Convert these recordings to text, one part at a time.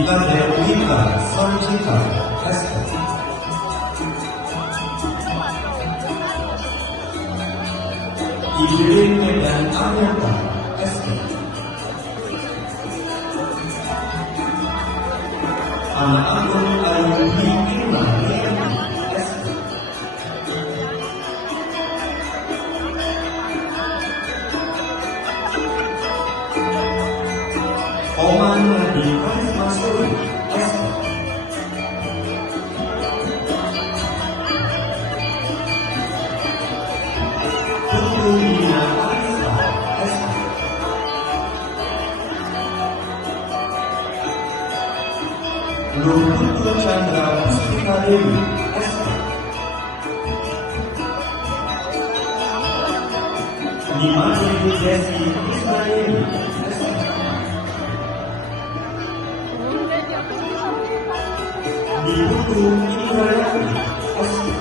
Ika Dewika Sanjita Esther, Idrin Medan Aryanta Esther, Anak Agung Ayubi Irma Rianti Esther, Oman Nadi Karisma Suri Esther, Putu Nina Arisa Esther, Luhut Chandra Puspita Dewi Esther, Nimani Desi Ismaili Esther, Diputu Indrayani Esther,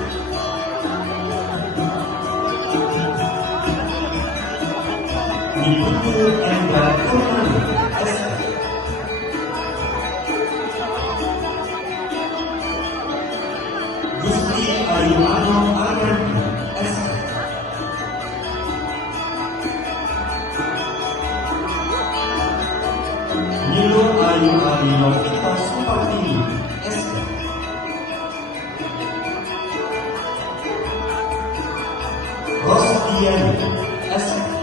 Diputu Enda Kurmani Esther, Gusti Ayuano Arianti Esther, Nilo Ayu Ari Novita Supartini Esther, Rosdiani Esther,